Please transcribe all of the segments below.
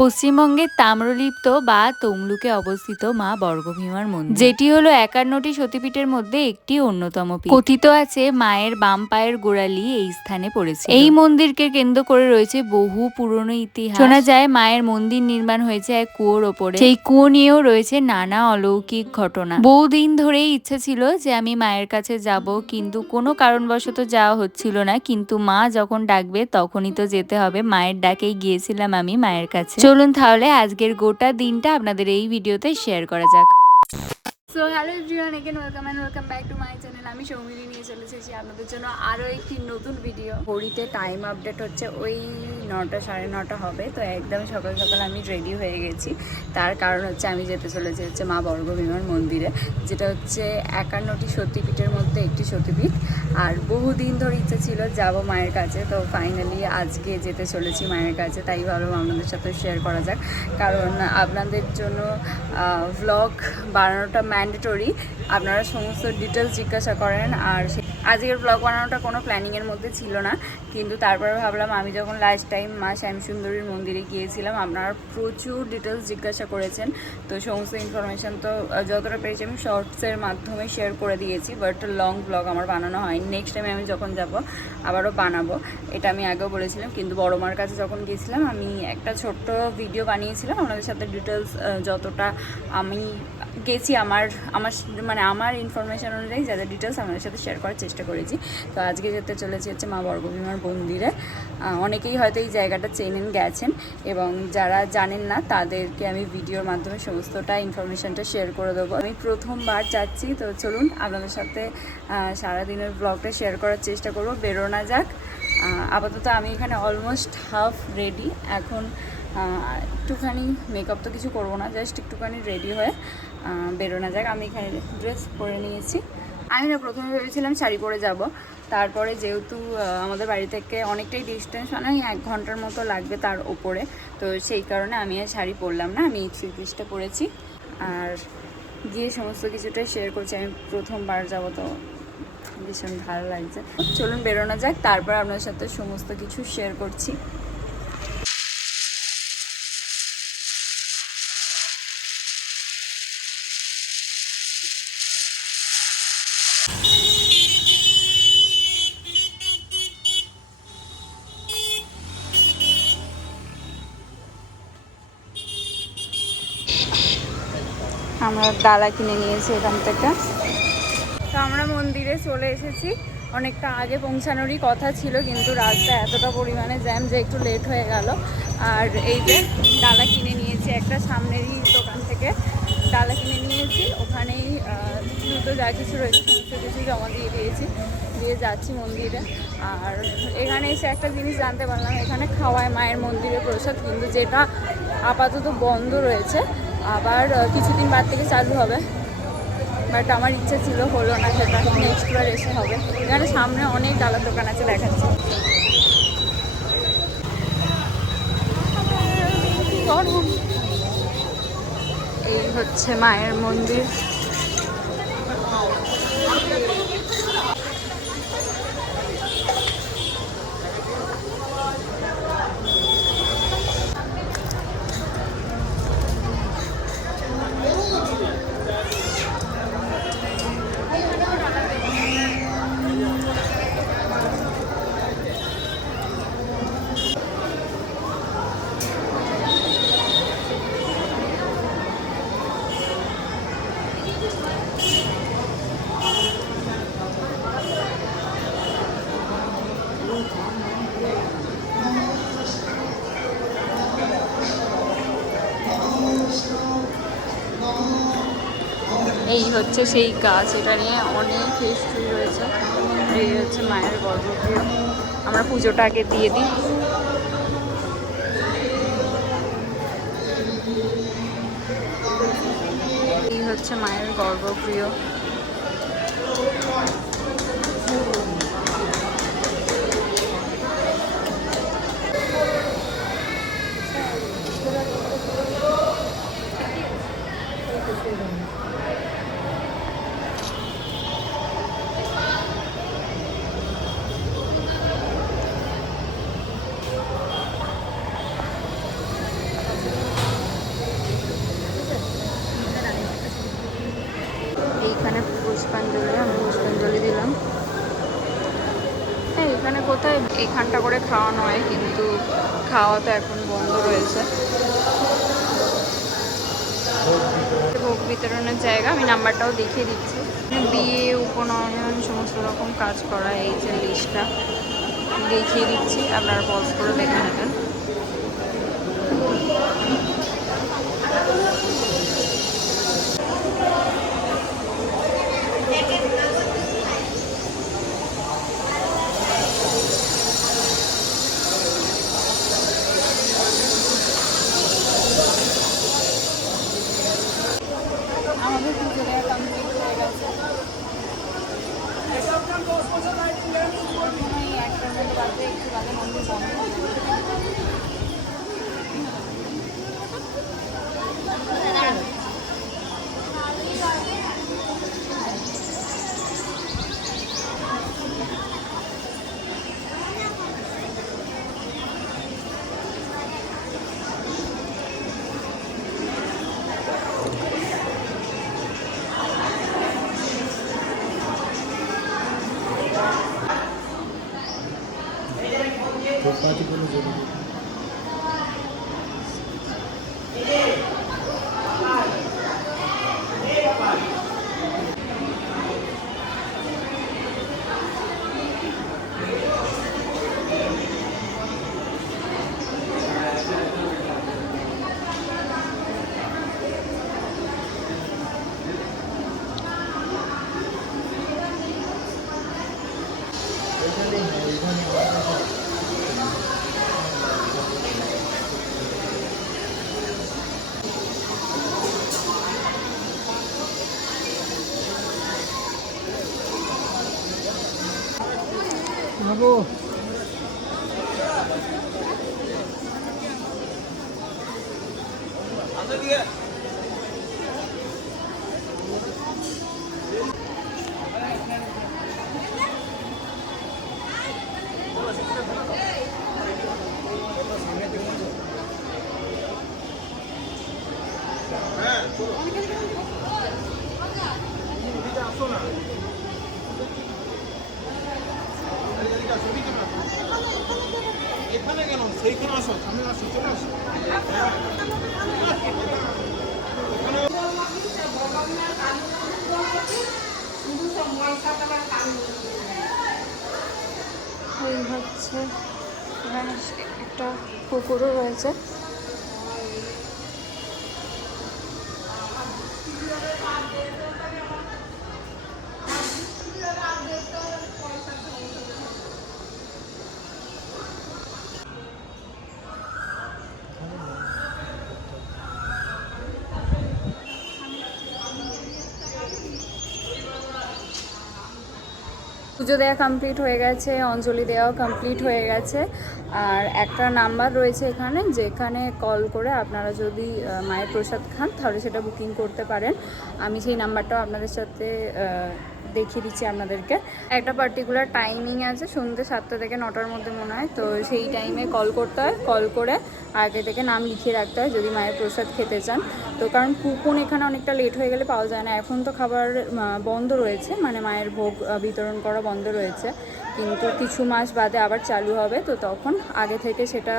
পশ্চিমবঙ্গের তাম্রলিপ্ত বা তমলুকে অবস্থিত মা বর্গভীমার মন্দির, যেটি হলো 51টি সতীপীঠের মধ্যে একটি অন্যতম পীঠ। কথিত আছে মায়ের বাম পায়ের গোড়ালি এই স্থানে পড়েছে। এই মন্দিরকে কেন্দ্র করে রয়েছে বহু পুরনো ইতিহাস। শোনা যায় মায়ের মন্দির নির্মাণ হয়েছে এক কুয়োর ওপরে। সেই কুয়ো নিয়েও রয়েছে নানা অলৌকিক ঘটনা। বহুদিন ধরেই ইচ্ছা ছিল যে আমি মায়ের কাছে যাব, কিন্তু কোনো কারণবশত যাওয়া হচ্ছিল না। কিন্তু মা যখন ডাকবে তখনই তো যেতে হবে। মায়ের ডাকেই গিয়েছিলাম আমি মায়ের কাছে। চলুন তাহলে আজকের গোটা দিনটা আপনাদের এই ভিডিওতে শেয়ার করা যাক। So hello everyone, again welcome back to my channel. আমি সৌমিলি নিয়ে চলে এসেছি আপনাদের জন্য আরও একটি নতুন ভিডিও। ঘড়িতে টাইম আপডেট হচ্ছে ওই 9টা 9:30 হবে। তো একদম সকাল সকাল আমি রেডি হয়ে গেছি। তার কারণ হচ্ছে আমি যেতে চলেছি হচ্ছে মা বর্গভীমার মন্দিরে, যেটা হচ্ছে 51টি সতীপীঠের মধ্যে একটি সতীপীঠ। আর বহুদিন ধরে ইচ্ছা ছিল যাব মায়ের কাছে, তো ফাইনালি আজকে যেতে চলেছি মায়ের কাছে। তাই ভাবলাম আপনাদের সাথে শেয়ার করা যাক, কারণ আপনাদের জন্য ভ্লগ বানানোটা ম্যান্ডেটরি। আপনারা সমস্ত ডিটেলস জিজ্ঞাসা করেন। আর আজকের ব্লগ বানানোটা কোনো প্ল্যানিংয়ের মধ্যে ছিল না, কিন্তু তারপরে ভাবলাম আমি যখন লাস্ট টাইম মা শ্যামসুন্দরীর মন্দিরে গিয়েছিলাম আপনারা প্রচুর ডিটেলস জিজ্ঞাসা করেছেন, তো সমস্ত ইনফরমেশান তো যতটা পেরেছি আমি শর্টসের মাধ্যমে শেয়ার করে দিয়েছি, বাট লং ব্লগ আমার বানানো হয়নি। নেক্সট টাইমে আমি যখন যাব আবারও বানাবো, এটা আমি আগেও বলেছিলাম। কিন্তু বড় মার কাছে যখন গিয়েছিলাম আমি একটা ছোট্ট ভিডিও বানিয়েছিলাম আপনাদের সাথে ডিটেলস যতটা আমি গেছি আমার আমার ইনফরমেশান অনুযায়ী যাদের ডিটেলস আমাদের সাথে শেয়ার করার চেষ্টা করেছি। তো আজকে যেতে চলেছি হচ্ছে মা বর্গভীমার মন্দিরে। অনেকেই হয়তো এই জায়গাটা চেনেন গেছেন, এবং যারা জানেন না তাদেরকে আমি ভিডিওর মাধ্যমে সমস্তটা ইনফরমেশানটা শেয়ার করে দেবো। আমি প্রথমবার যাচ্ছি, তো চলুন আপনাদের সাথে সারাদিনের ব্লগটা শেয়ার করার চেষ্টা করব। বেরোনা যাক। আপাতত আমি এখানে অলমোস্ট হাফ রেডি। এখন একটুখানি মেকআপ তো কিছু করবো না, জাস্ট একটুখানি রেডি হয়ে বেরোনা যাক। আমি এখানে ড্রেস পরে নিয়েছি। আমি না প্রথমে ভেবেছিলাম শাড়ি পরে যাব, তারপরে যেহেতু আমাদের বাড়ি থেকে অনেকটাই ডিস্টেন্স, মানে 1 ঘন্টার মতো লাগবে তার ওপরে, তো সেই কারণে আমি আর শাড়ি পরলাম না, আমি থ্রি পিসটা পরেছি। আর গিয়ে সমস্ত কিছুটাই শেয়ার করছি। আমি প্রথমবার যাব, তো ভীষণ ভালো লাগছে। চলুন বেরোনো যাক, তারপর আপনার সাথে সমস্ত কিছু শেয়ার করছি। আমরা ডালা কিনে নিয়েছি এখান থেকে। তো আমরা মন্দিরে চলে এসেছি। অনেকটা আগে পৌঁছানোরই কথা ছিল, কিন্তু রাস্তা এতটা পরিমাণে জ্যাম যে একটু লেট হয়ে গেল। আর এই যে ডালা কিনে নিয়েছি একটা সামনেরই দোকান থেকে, ডালা কিনে নিয়েছি। ওখানেই দুটো যা কিছু রয়েছে সমস্ত কিছু জমা দিয়ে দিয়েছি, দিয়ে যাচ্ছি মন্দিরে। আর এখানে এসে একটা জিনিস জানতে পারলাম, এখানে খাওয়ায় মায়ের মন্দিরে প্রসাদ, কিন্তু যেটা আপাতত বন্ধ রয়েছে, আবার কিছুদিন বাদ থেকে চালু হবে। বাট আমার ইচ্ছা ছিল, হলো না, সেটা নেক্সট বার এসে হবে। এখানে সামনে অনেক ডালার দোকান আছে, দেখাচ্ছি। এই হচ্ছে মায়ের মন্দির। এই হচ্ছে সেই গাছ, এটা নিয়ে অনেক হিস্ট্রি রয়েছে। এই হচ্ছে মায়ের গর্ভগৃহ। আমরা পুজোটা আগে দিয়ে দিই। এই হচ্ছে মায়ের গর্ভগৃহ। এইখানটা করে খাওয়ানো হয়, কিন্তু খাওয়া তো এখন বন্ধ রয়েছে। ভোগ বিতরণের জায়গা, আমি নাম্বারটাও দেখিয়ে দিচ্ছি। বিয়ে, উপনয়ন, সমস্ত রকম কাজ করা, এই যে লিস্টটা দেখিয়ে দিচ্ছি, আপনারা পজ করে দেখে নেবেন। আমাদের পুজো দেওয়া কমপ্লিট হয়ে গেছে। এই একটার মধ্যে বাজে, একটু বাজে মন্দির বন্ধ হয়ে যাবে। এখানে কেন সেইখানে আসো, সামনে আসো, চলে আসো। এই হচ্ছে এখানে একটা পুকুরও রয়েছে। পুজো দেওয়া কমপ্লিট হয়ে গেছে, অঞ্জলি দেওয়াও কমপ্লিট হয়ে গেছে। আর একটা নাম্বার রয়েছে এখানে, যেখানে কল করে আপনারা যদি মায়ের প্রসাদ খান তাহলে সেটা বুকিং করতে পারেন। আমি সেই নাম্বারটাও আপনাদের সাথে দেখিয়ে দিচ্ছি আপনাদেরকে। একটা পার্টিকুলার টাইমিং আছে, সন্ধ্যে 7টা থেকে 9টার মধ্যে মনে হয়, তো সেই টাইমে কল করতে হয়। কল করে আগে থেকে নাম লিখিয়ে রাখতে হয় যদি মায়ের প্রসাদ খেতে চান। তো কারণ কুপন এখানে অনেকটা লেট হয়ে গেলে পাওয়া যায় না। এখন তো খাবার বন্ধ রয়েছে, মানে মায়ের ভোগ বিতরণ করা বন্ধ রয়েছে, কিন্তু কিছু মাস বাদে আবার চালু হবে। তো তখন আগে থেকে সেটা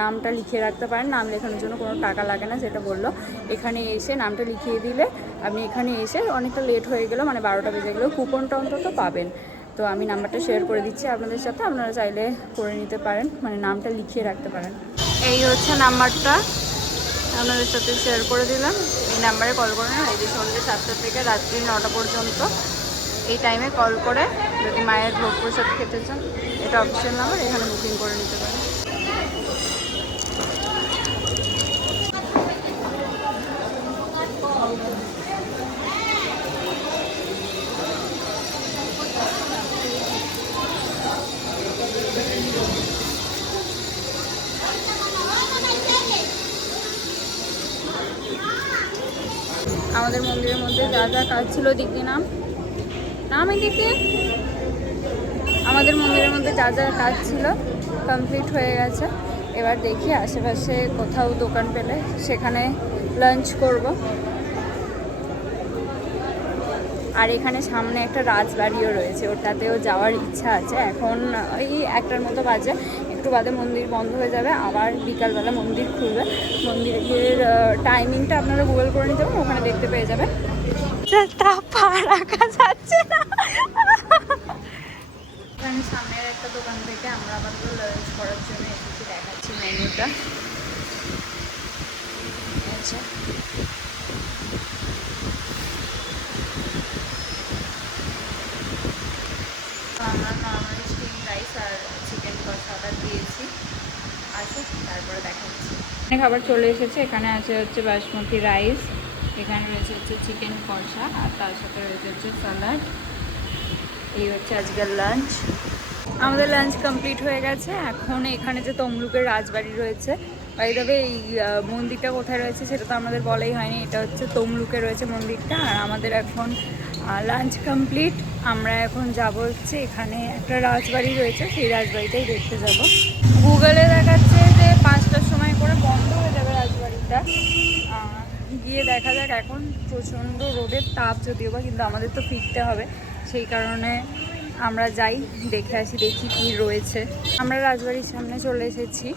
নামটা লিখিয়ে রাখতে পারেন। নাম লেখানোর জন্য কোনো টাকা লাগে না, যেটা বললো। এখানে এসে নামটা লিখিয়ে দিলে আপনি এখানে এসে, অনেকটা লেট হয়ে গেলেও, মানে 12টা বেজে গেলেও কুপনটা অন্তত পাবেন। তো আমি নাম্বারটা শেয়ার করে দিচ্ছি আপনাদের সাথে, আপনারা চাইলে করে নিতে পারেন, মানে নামটা লিখিয়ে রাখতে পারেন। এই হচ্ছে নাম্বারটা, আপনাদের সাথে শেয়ার করে দিলাম। এই নাম্বারে কল করে এই যে সন্ধ্যে 7টা থেকে রাত্রি 9টা পর্যন্ত এই টাইমে কল করে যদি মায়ের ভোগ প্রসাদ খেতে চান, এটা অফিসিয়াল নাম্বার, এখানে বুকিং করে নিতে পারেন। আমাদের মন্দিরের মধ্যে যা যা কাজ ছিল, দিকে নাম এদিকে, আমাদের মন্দিরের মধ্যে যা যা কাজ ছিল কমপ্লিট হয়ে গেছে। এবার দেখি আশেপাশে কোথাও দোকান পেলে সেখানে লাঞ্চ করব। আর এখানে সামনে একটা রাজবাড়িও রয়েছে, ওটাতেও যাওয়ার ইচ্ছা আছে। এখন এই 1টার মতো বাজে, একটু বাদে মন্দির বন্ধ হয়ে যাবে, আবার বিকালবেলা মন্দির খুলবে। মন্দিরের টাইমিংটা আপনারা গুগল করে নিতে পারেন, ওখানে দেখতে পেয়ে যাবেন। তা পা রাখা যাচ্ছে না। এখানে সামনের একটা দোকান থেকে আমরা আপাতত লাঞ্চ করার জন্য এসেছি, দেখাচ্ছি মেনুটা। আচ্ছা, আমরা নর্মালি স্টিম রাইস আর চিকেন কষা অর্ডার দিয়েছি। আসুক তারপরে দেখাচ্ছি। এখানে খাবার চলে এসেছে, এখানে আছে হচ্ছে বাসমতি রাইস, এখানে রয়েছে হচ্ছে চিকেন কষা, আর তার সাথে রয়েছে হচ্ছে স্যালাড। এই হচ্ছে আজকের লাঞ্চ। আমাদের লাঞ্চ কমপ্লিট হয়ে গেছে। এখন এখানে যে তমলুকের রাজবাড়ি রয়েছে, তবে এই মন্দিরটা কোথায় রয়েছে সেটা তো আমাদের বলাই হয়নি। এটা হচ্ছে তমলুকে রয়েছে মন্দিরটা। আর আমাদের এখন লাঞ্চ কমপ্লিট। আমরা এখন যাব হচ্ছে, এখানে একটা রাজবাড়ি রয়েছে, সেই রাজবাড়িটাই দেখতে যাব। গুগলে দেখাচ্ছে যে 5টার সময় করে বন্ধ হয়ে যাবে রাজবাড়িটা। গিয়ে দেখা যাক। এখন প্রচণ্ড রোদের তাপ যদিও বা, কিন্তু আমাদের তো ফিরতে হবে, সেই কারণে আমরা যাই, দেখে আসি, দেখি কি রয়েছে। আমরা রাজবাড়ির সামনে চলে এসেছি।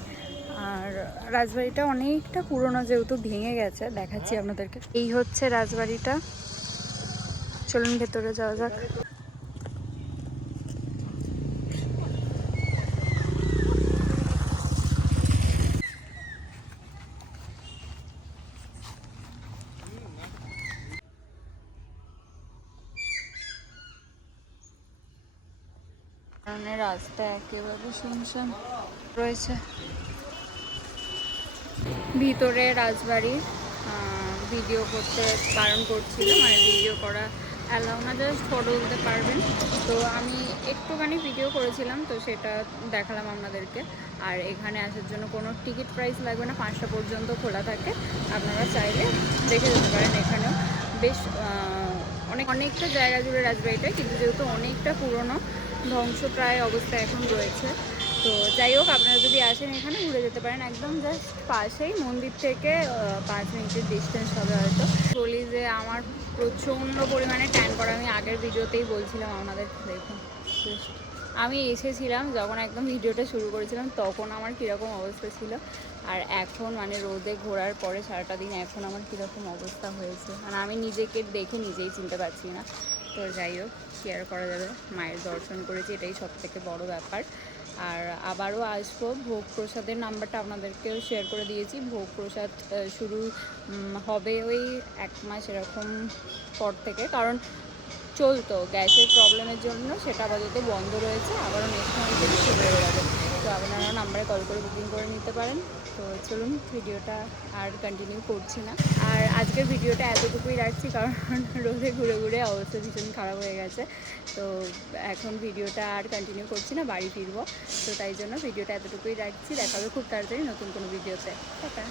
আর রাজবাড়িটা অনেকটা পুরনো, যেহেতু ভেঙে গেছে। দেখাচ্ছি আপনাদেরকে। এই হচ্ছে রাজবাড়িটা, চলুন ভেতরে যাওয়া যাক। রাস্তা একেবারে শুনশান রয়েছে। ভিতরে রাজবাড়ির ভিডিও করতে বারণ করছিল, মানে ভিডিও করা অ্যালাউ না, জাস্ট ফটো তুলতে পারবেন। তো আমি একটুখানি ভিডিও করেছিলাম, তো সেটা দেখালাম আপনাদেরকে। আর এখানে আসার জন্য কোনো টিকিট প্রাইস লাগবে না, 5টা পর্যন্ত খোলা থাকে, আপনারা চাইলে দেখে যেতে পারেন। এখানেও বেশ অনেকটা জায়গা জুড়ে রাজবাড়িটা, কিন্তু যেহেতু অনেকটা পুরনো, ধ্বংসপ্রায় অবস্থায় এখন রয়েছে। তো যাই হোক, আপনারা যদি আসেন এখানে ঘুরে যেতে পারেন। একদম জাস্ট পাশেই, মন্দির থেকে 5 মিনিটের ডিস্টেন্স হবে হয়তো। বলি যে আমার প্রচণ্ড পরিমাণে ট্যান করা, আমি আগের ভিডিওতেই বলছিলাম আপনাদের। দেখুন, আমি এসেছিলাম যখন একদম ভিডিওটা শুরু করেছিলাম, তখন আমার কীরকম অবস্থা ছিল, আর এখন মানে রোদে ঘোরার পরে সারাটা দিন এখন আমার কীরকম অবস্থা হয়েছে, মানে আমি নিজেকে দেখে নিজেই চিনতে পারছি না। তো যাই হোক, শেয়ার করা যাবে। মায়ের দর্শন করেছি, এটাই সবথেকে বড় ব্যাপার। আর আবারও আসবো। ভোগ প্রসাদের নাম্বারটা আপনাদেরকেও শেয়ার করে দিয়েছি। ভোগ প্রসাদ শুরু হবে ওই 1 মাস এরকম পর থেকে, কারণ চলতো গ্যাসের প্রবলেমের জন্য, সেটা আপাতত বন্ধ রয়েছে। আবারও নেক্সট মান্থ থেকে শুরু হয়ে যাবে। তো আপনারা নাম্বারে কল করে বুকিং করে নিতে পারেন। তো চলুন, ভিডিওটা আর কন্টিনিউ করছি না। আর আজকের ভিডিওটা এতটুকুই রাখছি, কারণ রোদে ঘুরে ঘুরে অবস্থা ভীষণ খারাপ হয়ে গেছে। তো এখন ভিডিওটা আর কন্টিনিউ করছি না, বাড়ি ফিরবো। তো তাই জন্য ভিডিওটা এতটুকুই রাখছি। দেখা হবে খুব তাড়াতাড়ি নতুন কোনো ভিডিওতে। টাটা।